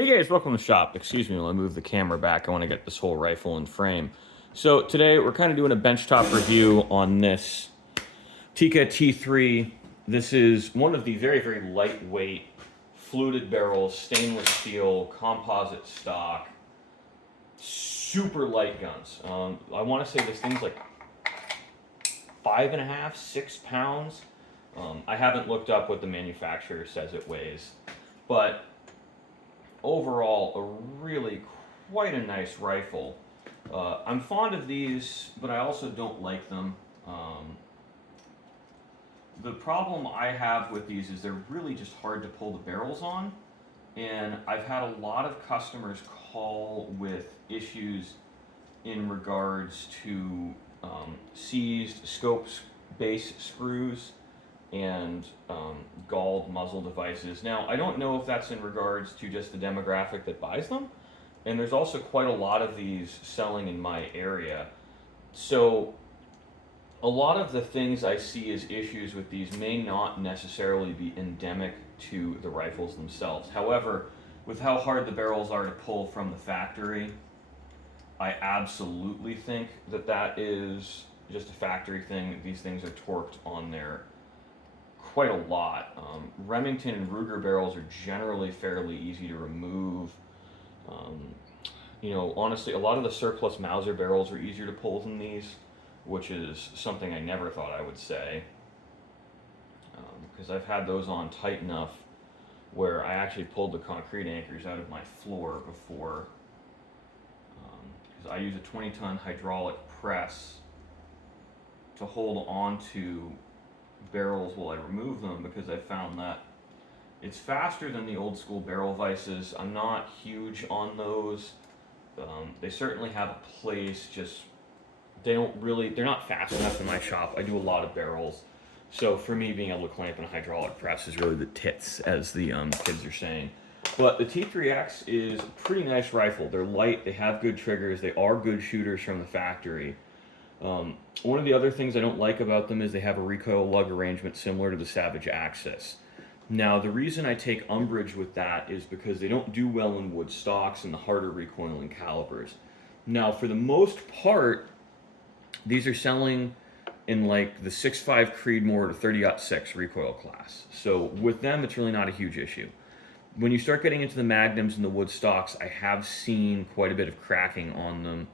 Hey guys, welcome to the shop. Excuse me while I move the camera back. I want to get this whole rifle in frame. So today we're kind of doing a benchtop review on this Tikka T3. This is one of the very, very lightweight fluted barrels, stainless steel, composite stock, super light guns. I want to say this thing's like 5.5, 6 pounds. I haven't looked up what the manufacturer says it weighs, but overall, a really quite a nice rifle. I'm fond of these, but I also don't like them. The problem I have with these is they're really just hard to pull the barrels on, and I've had a lot of customers call with issues in regards to seized scope base screws and galled muzzle devices. Now, I don't know if that's in regards to just the demographic that buys them, and there's also quite a lot of these selling in my area. So, a lot of the things I see as issues with these may not necessarily be endemic to the rifles themselves. However, with how hard the barrels are to pull from the factory, I absolutely think that that is just a factory thing. These things are torqued on there quite a lot. Remington and Ruger barrels are generally fairly easy to remove. Honestly, a lot of the surplus Mauser barrels are easier to pull than these, which is something I never thought I would say. Because I've had those on tight enough where I actually pulled the concrete anchors out of my floor before. Because I use a 20-ton hydraulic press to hold on to barrels while I remove them, because I found that it's faster than the old school barrel vices. I'm not huge on those. They certainly have a place, just they're not fast enough in my shop. I do a lot of barrels. So for me, being able to clamp in a hydraulic press is really the tits, as the kids are saying. But the T3X is a pretty nice rifle. They're light, they have good triggers, they are good shooters from the factory. One of the other things I don't like about them is they have a recoil lug arrangement similar to the Savage Axis. Now, the reason I take umbrage with that is because they don't do well in wood stocks and the harder recoiling calibers. Now, for the most part, these are selling in like the 6.5 Creedmoor to 30-06 recoil class. So with them, it's really not a huge issue. When you start getting into the magnums and the wood stocks, I have seen quite a bit of cracking on them,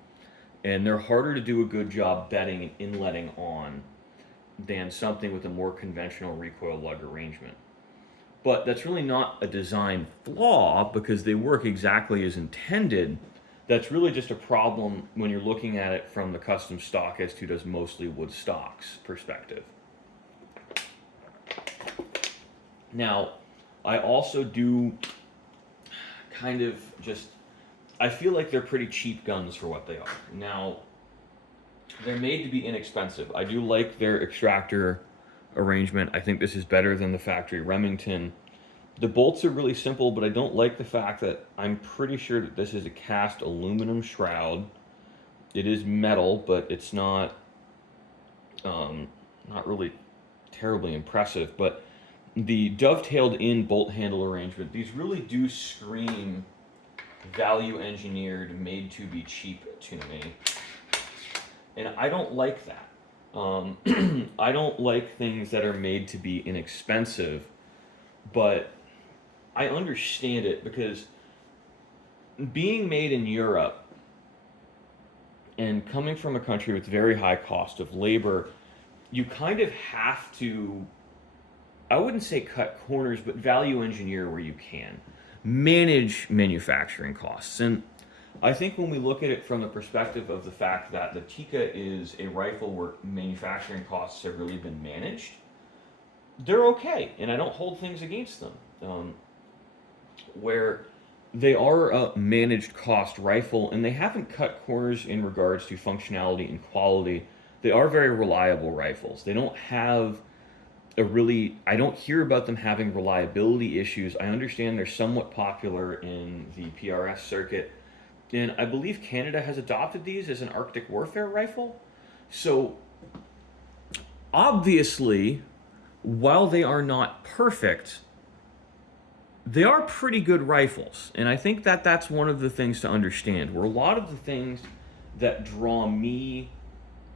and they're harder to do a good job bedding and inletting on than something with a more conventional recoil lug arrangement. But that's really not a design flaw, because they work exactly as intended. That's really just a problem when you're looking at it from the custom stockist who does mostly wood stocks perspective. Now, I also do kind of just, I feel like they're pretty cheap guns for what they are. Now, they're made to be inexpensive. I do like their extractor arrangement. I think this is better than the factory Remington. The bolts are really simple, but I don't like the fact that I'm pretty sure that this is a cast aluminum shroud. It is metal, but it's not really terribly impressive. But the dovetailed in bolt handle arrangement, these really do scream value engineered, made to be cheap to me. And I don't like that. I don't like things that are made to be inexpensive, but I understand it, because being made in Europe and coming from a country with very high cost of labor, you kind of have to, I wouldn't say cut corners, but value engineer where you can. Manage manufacturing costs. And I think when we look at it from the perspective of the fact that the Tikka is a rifle where manufacturing costs have really been managed, they're okay, and I don't hold things against them. Where they are a managed cost rifle, and they haven't cut corners in regards to functionality and quality. They are very reliable rifles. They don't have I don't hear about them having reliability issues. I understand they're somewhat popular in the PRS circuit, and I believe Canada has adopted these as an Arctic warfare rifle. So, obviously, while they are not perfect, they are pretty good rifles. And I think that that's one of the things to understand. Where a lot of the things that draw me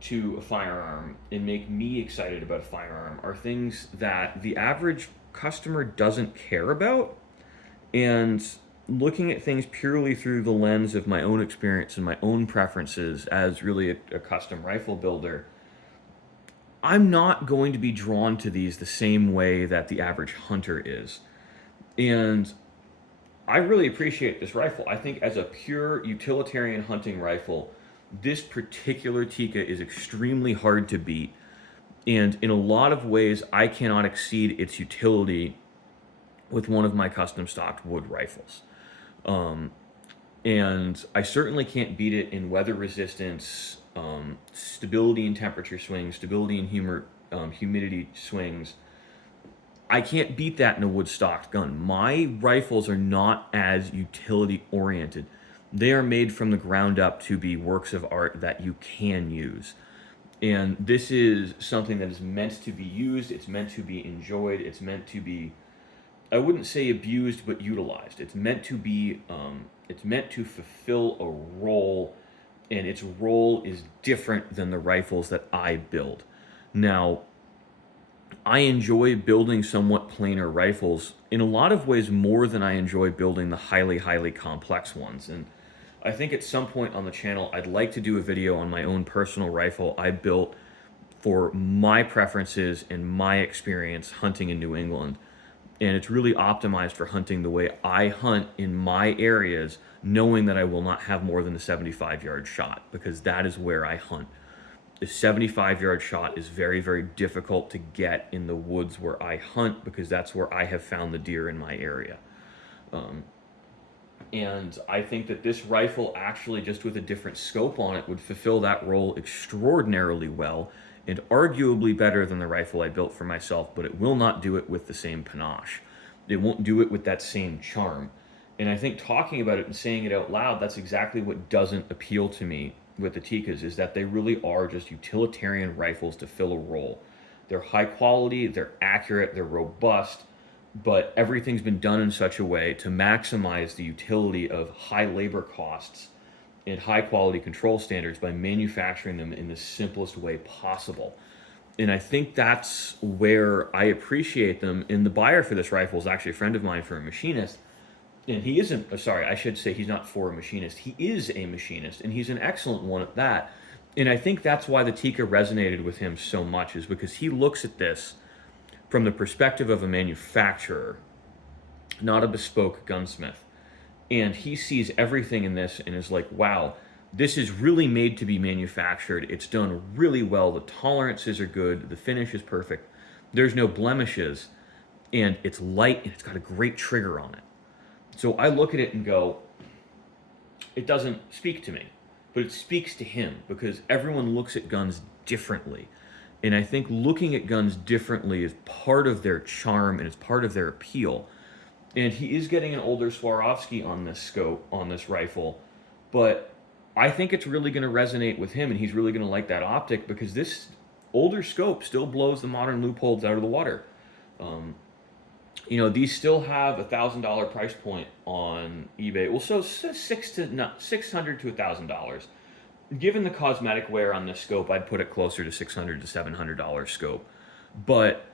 to a firearm and make me excited about a firearm are things that the average customer doesn't care about. And looking at things purely through the lens of my own experience and my own preferences as really a custom rifle builder, I'm not going to be drawn to these the same way that the average hunter is. And I really appreciate this rifle. I think as a pure utilitarian hunting rifle, this particular Tikka is extremely hard to beat. And in a lot of ways, I cannot exceed its utility with one of my custom stocked wood rifles. Um, and I certainly can't beat it in weather resistance, stability in temperature swings, stability in humidity swings. I can't beat that in a wood stocked gun. My rifles are not as utility oriented. They are made from the ground up to be works of art that you can use. And this is something that is meant to be used, it's meant to be enjoyed, it's meant to be, I wouldn't say abused, but utilized. It's meant to be, it's meant to fulfill a role, and its role is different than the rifles that I build. Now, I enjoy building somewhat plainer rifles in a lot of ways more than I enjoy building the highly, highly complex ones. And I think at some point on the channel, I'd like to do a video on my own personal rifle I built for my preferences and my experience hunting in New England. And it's really optimized for hunting the way I hunt in my areas, knowing that I will not have more than a 75-yard shot, because that is where I hunt. The 75-yard shot is very, very difficult to get in the woods where I hunt, because that's where I have found the deer in my area. And I think that this rifle, actually just with a different scope on it, would fulfill that role extraordinarily well, and arguably better than the rifle I built for myself, but it will not do it with the same panache. It won't do it with that same charm. And I think talking about it and saying it out loud, that's exactly what doesn't appeal to me with the Tikkas, is that they really are just utilitarian rifles to fill a role. They're high quality, they're accurate, they're robust, but everything's been done in such a way to maximize the utility of high labor costs and high quality control standards by manufacturing them in the simplest way possible. And I think that's where I appreciate them. And the buyer for this rifle is actually a friend of mine for a Machinist. And he isn't, sorry, I should say he's not for a Machinist. He is a Machinist, and he's an excellent one at that. And I think that's why the Tikka resonated with him so much, is because he looks at this from the perspective of a manufacturer, not a bespoke gunsmith. And he sees everything in this and is like, wow, this is really made to be manufactured. It's done really well. The tolerances are good. The finish is perfect. There's no blemishes. And it's light, and it's got a great trigger on it. So I look at it and go, it doesn't speak to me, but it speaks to him, because everyone looks at guns differently. And I think looking at guns differently is part of their charm and it's part of their appeal. And he is getting an older Swarovski on this scope, on this rifle, but I think it's really going to resonate with him, and he's really going to like that optic, because this older scope still blows the modern loopholes out of the water. You know, these still have $1,000 price point on eBay. Well, so $600 to $1,000. Given the cosmetic wear on this scope, I'd put it closer to $600 to $700 scope. But,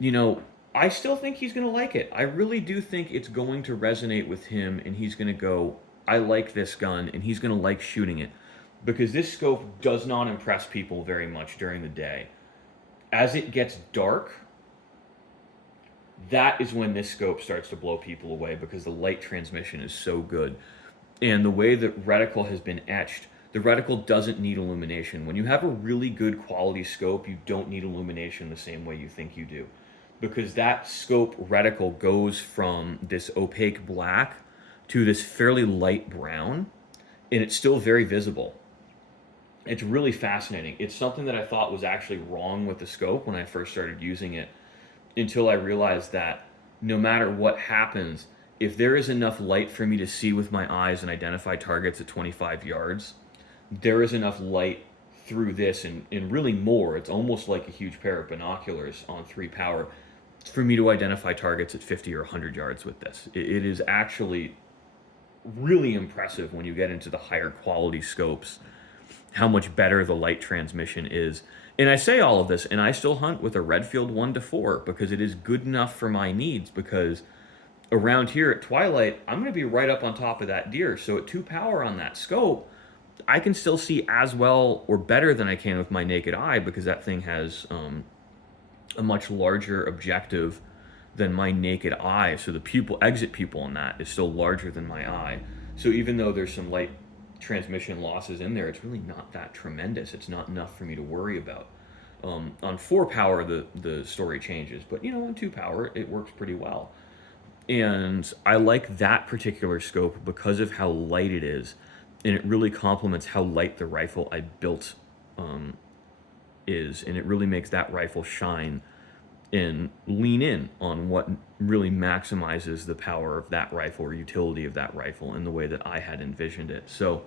you know, I still think he's going to like it. I really do think it's going to resonate with him, and he's going to go, I like this gun, and he's going to like shooting it. Because this scope does not impress people very much during the day. As it gets dark, that is when this scope starts to blow people away, because the light transmission is so good. And the way that reticle has been etched, the reticle doesn't need illumination. When you have a really good quality scope, you don't need illumination the same way you think you do. Because that scope reticle goes from this opaque black to this fairly light brown, and it's still very visible. It's really fascinating. It's something that I thought was actually wrong with the scope when I first started using it, until I realized that no matter what happens, if there is enough light for me to see with my eyes and identify targets at 25 yards, there is enough light through this, and really more. It's almost like a huge pair of binoculars on 3 power. for me to identify targets at 50 or 100 yards with this. It is actually really impressive when you get into the higher quality scopes how much better the light transmission is. And I say all of this, and I still hunt with a Redfield 1-4 because it is good enough for my needs. Because around here at twilight, I'm going to be right up on top of that deer. So at 2 power on that scope, I can still see as well or better than I can with my naked eye because that thing has a much larger objective than my naked eye. So the exit pupil on that is still larger than my eye. So even though there's some light transmission losses in there, it's really not that tremendous. It's not enough for me to worry about. On 4 power, the story changes, but on 2 power, it works pretty well. And I like that particular scope because of how light it is, and it really complements how light the rifle I built is, and it really makes that rifle shine and lean in on what really maximizes the power of that rifle or utility of that rifle in the way that I had envisioned it. So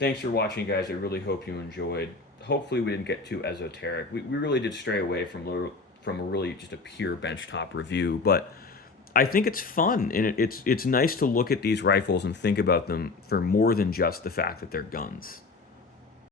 thanks for watching, guys. I really hope you enjoyed. Hopefully we didn't get too esoteric. We really did stray away from a really just a pure benchtop review, but I think it's fun, and it's nice to look at these rifles and think about them for more than just the fact that they're guns.